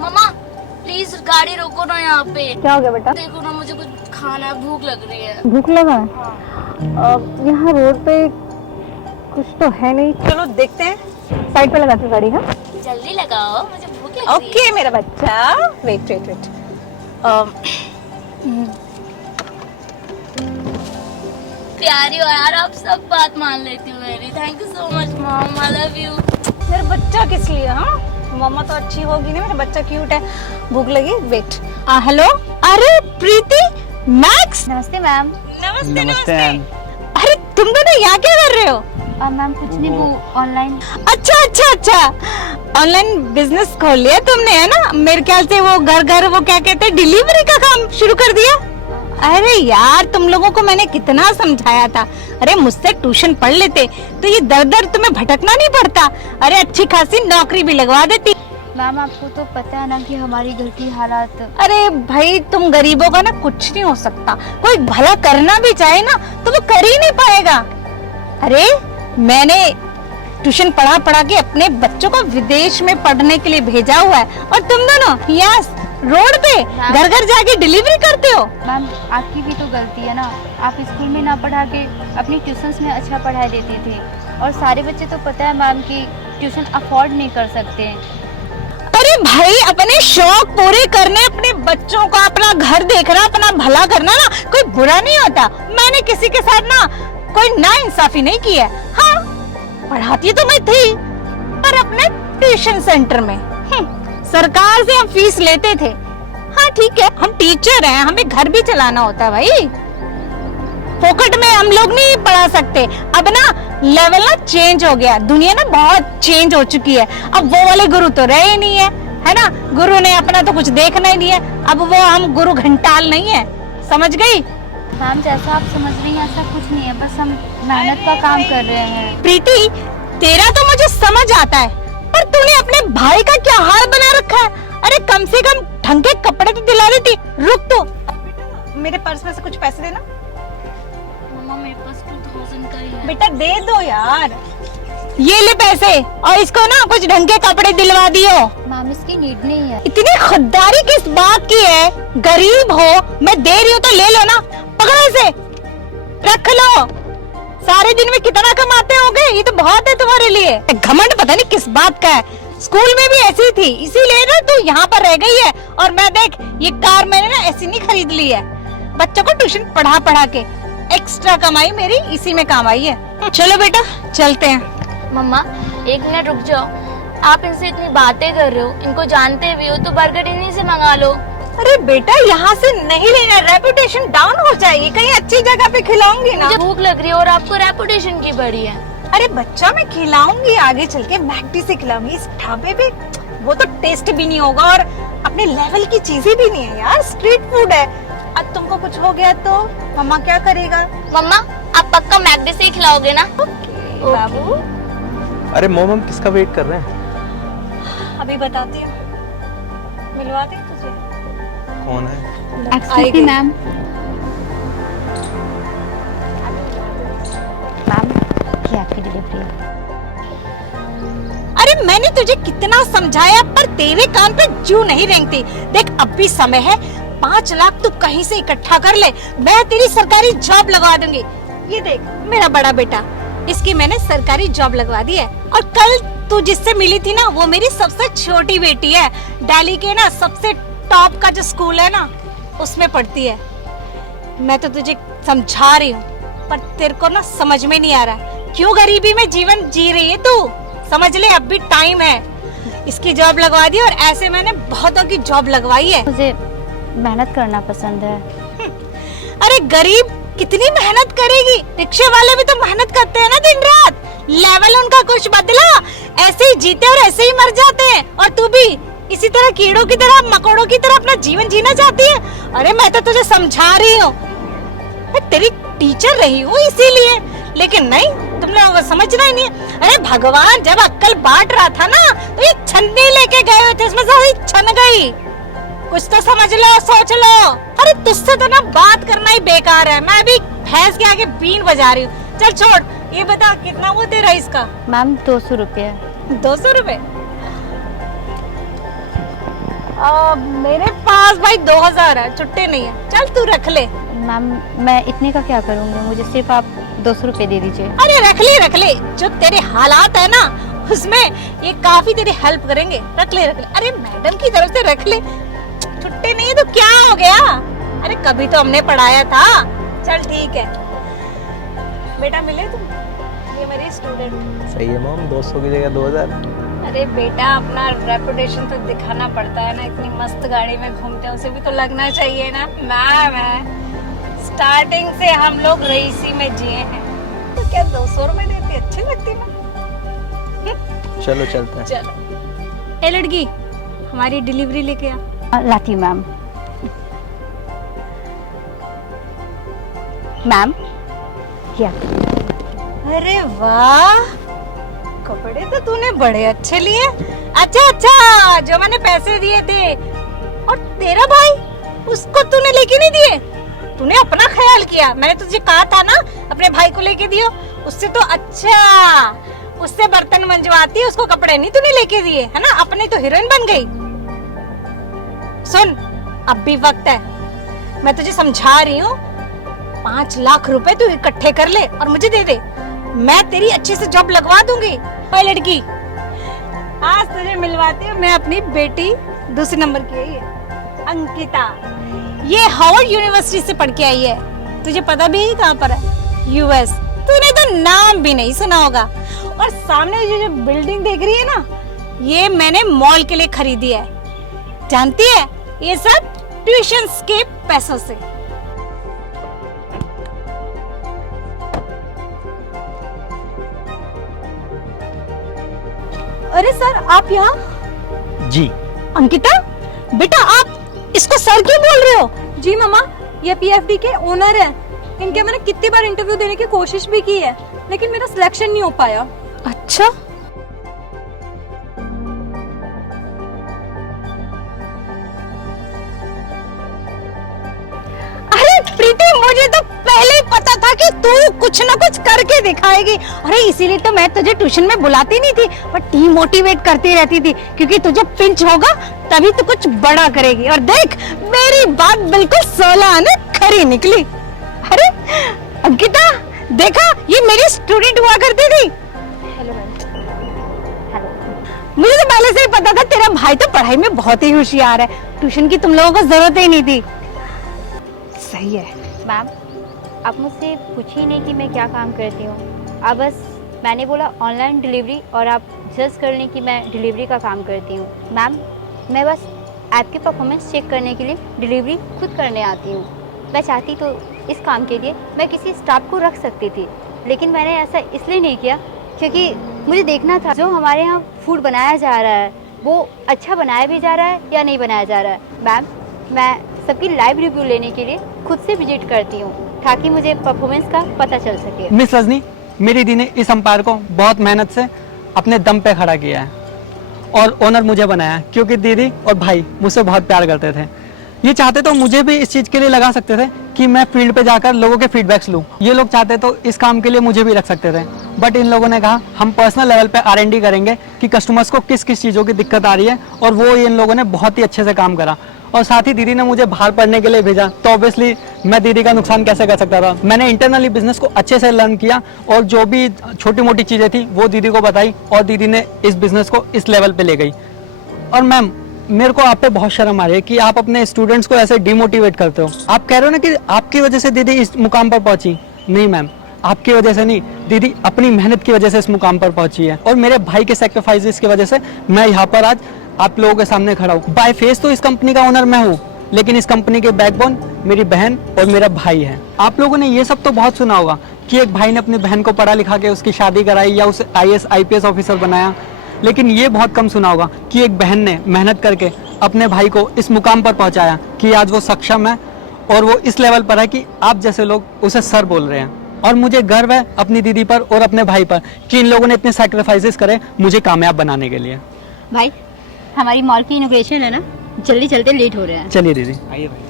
मम्मा please गाड़ी रोको ना यहाँ पे। क्या हो गया बेटा? देखो ना मुझे कुछ खाना है, भूख लग रही है। भूख लगा है? यहाँ रोड पे कुछ तो है नहीं, चलो देखते हैं। साइड पे लगाते हैं गाड़ी। हाँ जल्दी लगाओ, मुझे भूख लग रही है। ओके मेरा बच्चा, वेट वेट वेट। प्यारी हो यार, आप सब बात मान लेती हो मेरी। Thank you so much mom, I love you. मेरा बच्चा किस लिए? हाँ मम्मा तो अच्छी होगी ना, मेरा बच्चा क्यूट है। भूख लगी, वेट। हेलो, अरे प्रीति, मैक्स। नमस्ते मैम। नमस्ते नमस्ते। अरे तुम दोनों यहाँ क्या कर रहे हो? मैम कुछ नहीं, वो ऑनलाइन। अच्छा अच्छा अच्छा, ऑनलाइन बिजनेस खोल लिया तुमने, है ना? मेरे ख्याल से वो घर घर वो क्या कहते हैं, डिलीवरी का काम शुरू कर दिया। अरे यार तुम लोगों को मैंने कितना समझाया था, अरे मुझसे ट्यूशन पढ़ लेते तो ये दर दर तुम्हें भटकना नहीं पड़ता। अरे अच्छी खासी नौकरी भी लगवा देती। मैम आपको तो पता है ना कि हमारी घर की हालात। अरे भाई तुम गरीबों का ना कुछ नहीं हो सकता, कोई भला करना भी चाहे ना तो वो कर ही नहीं पाएगा। अरे मैंने ट्यूशन पढ़ा पढ़ा के अपने बच्चों को विदेश में पढ़ने के लिए भेजा हुआ है, और तुम दोनों यहाँ रोड पे घर घर जाके डिलीवरी करते हो। मैम आपकी भी तो गलती है ना, आप स्कूल में ना पढ़ा के अपनी ट्यूशंस में अच्छा पढ़ाई देते थे, और सारे बच्चे तो पता है मैम कि ट्यूशन अफोर्ड नहीं कर सकते। अरे भाई अपने शौक पूरे करने, अपने बच्चों का अपना घर देखना, अपना भला करना ना कोई बुरा नहीं होता। मैंने किसी के साथ ना कोई नाइंसाफी नहीं की है। हाँ पढ़ाती तो मैं थी, पर अपने ट्यूशन सेंटर में। सरकार से हम फीस लेते थे। हाँ ठीक है, हम टीचर हैं, हमें घर भी चलाना होता है भाई, फोकट में हम लोग नहीं पढ़ा सकते। अब ना लेवल ना चेंज हो गया, दुनिया ना बहुत चेंज हो चुकी है। अब वो वाले गुरु तो रहे ही नहीं है ना? गुरु ने अपना तो कुछ देखना ही नहीं है। अब वो हम गुरु घंटाल नहीं है, समझ गई? मैम जैसा आप समझ रही हैं ऐसा कुछ नहीं है, बस हम मेहनत का काम कर रहे हैं। प्रीति तेरा तो मुझे समझ आता है, पर तूने अपने भाई का क्या हाल बना रखा है? अरे कम से कम ढंग के कपड़े तो दिला देती। रुक तो, मेरे पर्स में से कुछ पैसे देना। मम्मा मेरे पास 2000 का ही है। बेटा दे दो यार, ये ले पैसे, और इसको ना कुछ ढंग के कपड़े दिलवा दियो। मैम इसकी नीड नहीं है। इतनी खुददारी किस बात की है? गरीब हो, मैं दे रही हूँ तो ले लो ना, पकड़ो इसे, रख लो। सारे दिन में कितना कमाते होगे, ये तो बहुत है तुम्हारे लिए। घमंड पता नहीं किस बात का है, स्कूल में भी ऐसी थी, इसीलिए ना तू यहाँ पर रह गई है। और मैं देख ये कार मैंने ना ऐसी नहीं खरीद ली है, बच्चों को ट्यूशन पढ़ा पढ़ा के एक्स्ट्रा कमाई मेरी इसी में काम आई है। चलो बेटा चलते हैं। मम्मा 1 मिनट रुक जाओ, आप इनसे इतनी बातें कर रहे हो, इनको जानते भी हो तो बर्गर इन्हीं से मंगा लो। अरे बेटा यहाँ से नहीं लेना, रेपुटेशन डाउन हो जाएगी। कहीं अच्छी जगह पे खिलाऊंगी ना। मुझे भूख लग रही है और आपको रेपुटेशन की बड़ी है। अरे बच्चा मैं खिलाऊंगी, आगे चल के मैकडी से खिलाऊंगी। इस ढाबे पे वो तो टेस्ट भी नहीं होगा, और अपने लेवल की चीजें भी नहीं है यार, स्ट्रीट फूड है। अब तुमको कुछ हो गया तो मम्मा क्या करेगा? मम्मा आप पक्का मैकडी से ही खिलाओगे ना? बाबू अरे मोम हम किसका वेट कर रहे हैं? अभी बताती हूँ, मिलवाती हूँ तुझे। कौन है? Excuse me ma'am. मैम ये आपकी डिलीवरी है। अरे मैंने तुझे कितना समझाया, पर तेरे कान पे जू नहीं रेंगती। देख अब भी समय है, 5 लाख तू कहीं से इकट्ठा कर ले, मैं तेरी सरकारी जॉब लगवा दूंगी। ये देख मेरा बड़ा बेटा, इसकी मैंने सरकारी जॉब लगवा दी है। और कल तू जिससे मिली थी ना, वो मेरी सबसे छोटी बेटी है, दिल्ली के ना सबसे टॉप का जो स्कूल है ना उसमें पढ़ती है। मैं तो तुझे समझा रही हूँ, पर तेरे को ना समझ में नहीं आ रहा क्यों गरीबी में जीवन जी रही है तू। समझ ले अब भी टाइम है। इसकी जॉब लगवा दी, और ऐसे मैंने बहुतों की जॉब लगवाई है। मुझे मेहनत करना पसंद है। अरे गरीब कितनी मेहनत करेगी, रिक्शे वाले भी तो मेहनत करते हैं ना दिन रात। लेवल उनका कुछ बदला, ऐसे ही जीते और ऐसे ही मर जाते हैं, और तू भी इसी तरह कीड़ों की तरह मकोड़ों की तरह अपना जीवन जीना चाहती है। अरे मैं तो तुझे समझा रही हूँ, मैं तेरी टीचर रही हूँ इसीलिए, लेकिन नहीं तुम लोग समझना ही नहीं। अरे भगवान जब अक्कल बांट रहा था ना, तो ये छन्नी लेके गए हुए थे, इसमें सारी छन गई। कुछ तो समझ लो, सोच लो। अरे तुझसे तो ना बात करना ही बेकार है, मैं भी भैंस के आगे बीन बजा रही हूँ। चल छोड़, ये बता कितना वो तेरा इसका? मैम 200 रुपये। 200 रुपए? मेरे पास भाई 2000 है, छुट्टे नहीं है, चल तू रख ले। मैम मैं इतने का क्या करूँगी, मुझे सिर्फ आप 200 रुपये दे दीजिए। अरे रख ले, जो तेरे हालात है ना उसमें ये काफी तेरी हेल्प करेंगे। रख ले। अरे मैडम की तरफ से रख ले, छुट्टे नहीं है तो क्या हो गया? अरे कभी तो हमने पढ़ाया था। चल ठीक है बेटा, मिले तुम, ये मेरी स्टूडेंट। सही है मॉम, 200 की जगह 2000। अरे बेटा अपना रेपुटेशन तो दिखाना पड़ता है ना, इतनी मस्त गाड़ी में घूमते हैं, उसे भी तो लगना चाहिए ना। मैम है, स्टार्टिंग से हम लोग रईसी में जिए हैं, तो क्या 200 रुपए देती अच्छी लगती ना? चलो चलते हैं। चलो ए लड़की, हमारी डिलीवरी लेके आ। लाती हूँ मैम। मैम क्या? अरे वाह, कपड़े तो तूने बड़े अच्छे लिए। अच्छा, जो मैंने पैसे दिए थे, और तेरा भाई, उसको तूने लेके नहीं दिए? तूने अपना ख्याल किया, मैंने तुझे कहा था ना अपने भाई को लेके दियो। उससे तो अच्छा, उससे बर्तन मंजवाती, उसको कपड़े नहीं तूने लेके दिए, है ना? अपनी तो हीरोइन बन गई। सुन, अब भी वक्त है, मैं तुझे समझा रही हूँ। 5 लाख रुपए तू इकट्ठे कर ले और मुझे दे दे, मैं तेरी अच्छे से जॉब लगवा दूंगी। ओए लड़की, आज तुझे मिलवाती हूँ मैं अपनी बेटी, दूसरे नंबर की है ये, अंकिता। ये हार्वर्ड यूनिवर्सिटी से पढ़ के आई है। तुझे पता भी है कहाँ पर है? यूएस। तूने तो नाम भी नहीं सुना होगा। और सामने जो बिल्डिंग देख रही है ना, ये मैंने मॉल के लिए खरीदी है। जानती है, ये सब ट्यूशंस के पैसों से। अरे सर, आप यहाँ? जी। अंकिता बेटा, आप इसको सर क्यों बोल रहे हो? जी मामा, ये पीएफडी के ओनर है। इनके मैंने कितनी बार इंटरव्यू देने की कोशिश भी की है, लेकिन मेरा सिलेक्शन नहीं हो पाया। अच्छा, अरे प्रीति, मुझे तो पहले ही पता था कि तू कुछ ना कुछ करके दिखाएगी। अरे इसीलिए तो मैं तुझे ट्यूशन में बुलाती नहीं थी, पर डीमोटिवेट करती रहती थी, क्योंकि तुझे पिंच होगा तभी तो कुछ बड़ा करेगी। और देख, मेरी बात बिल्कुल 16 आने खरी निकली। अरे अंकिता, देखा, ये मेरी स्टूडेंट हुआ करती थी। Hello ma'am. हेलो। मुझे तो पहले से ही पता था तेरा भाई तो पढ़ाई में बहुत ही होशियार है, ट्यूशन की तुम लोगों को जरूरत ही नहीं थी। सही है मैम, आप मुझसे पूछिए नहीं कि मैं क्या काम करती हूँ। आप बस, मैंने बोला ऑनलाइन डिलीवरी, और आप जज कर लें कि मैं डिलीवरी का काम करती हूँ। मैम, मैं बस आपके परफॉर्मेंस चेक करने के लिए डिलीवरी खुद करने आती हूँ। मैं चाहती तो इस काम के लिए मैं किसी स्टाफ को रख सकती थी, लेकिन मैंने ऐसा इसलिए नहीं किया क्योंकि मुझे देखना था जो हमारे यहाँ फूड बनाया जा रहा है वो अच्छा बनाया भी जा रहा है या नहीं बनाया जा रहा है। मैम, मैं सबकी लाइव रिव्यू लेने के लिए खुद से विजिट करती हूँ ताकि मुझे परफॉर्मेंस का पता चल सके। मिस रजनी, मेरी दी ने इस अंपायर को बहुत मेहनत से अपने दम पे खड़ा किया है और ओनर मुझे बनाया, क्योंकि दीदी और भाई मुझसे बहुत प्यार करते थे। ये चाहते तो मुझे भी इस चीज़ के लिए लगा सकते थे कि मैं फील्ड पे जाकर लोगों के फीडबैक्स लूँ। ये लोग चाहते तो इस काम के लिए मुझे भी रख सकते थे, बट इन लोगों ने कहा हम पर्सनल लेवल पे R&D करेंगे कि कस्टमर्स को किस किस चीज़ों की दिक्कत आ रही है, और वो इन लोगों ने बहुत ही अच्छे से काम करा। और साथ ही दीदी ने मुझे बाहर पढ़ने के लिए भेजा, तो ऑब्वियसली मैं दीदी का नुकसान कैसे कर सकता था। मैंने इंटरनली बिजनेस को अच्छे से लर्न किया और जो भी छोटी मोटी चीज़ें थी वो दीदी को बताई, और दीदी ने इस बिजनेस को इस लेवल पे ले गई। और मैम, मेरे को आप पे बहुत शर्म आ रही है कि आप अपने स्टूडेंट्स को ऐसे डिमोटिवेट करते हो। आप कह रहे हो ना कि आपकी वजह से दीदी इस मुकाम पर पहुंची। नहीं मैम, आपकी वजह से नहीं, दीदी अपनी मेहनत की वजह से इस मुकाम पर पहुंची है, और मेरे भाई के सेक्रीफाइसेस की वजह से मैं यहाँ पर आज आप लोगों के सामने खड़ा हूँ। बाय फेस तो इस कंपनी का ओनर मैं हूँ, लेकिन इस कंपनी के बैकबोन मेरी बहन और मेरा भाई है। आप लोगों ने ये सब तो बहुत सुना होगा कि एक भाई ने अपनी बहन को पढ़ा लिखा के उसकी शादी कराई या उसे IAS IPS ऑफिसर बनाया, लेकिन ये बहुत कम सुना होगा कि एक बहन ने मेहनत करके अपने भाई को इस मुकाम पर पहुंचाया कि आज वो सक्षम है और वो इस लेवल पर है कि आप जैसे लोग उसे सर बोल रहे हैं। और मुझे गर्व है अपनी दीदी पर और अपने भाई पर कि इन लोगों ने इतने सैक्रिफाइसेस करे मुझे कामयाब बनाने के लिए। भाई, हमारी मॉल की इनोग्रेशन है ना, जल्दी चलते लेट हो रहे हैं। चलिए दीदी, आइए भाई।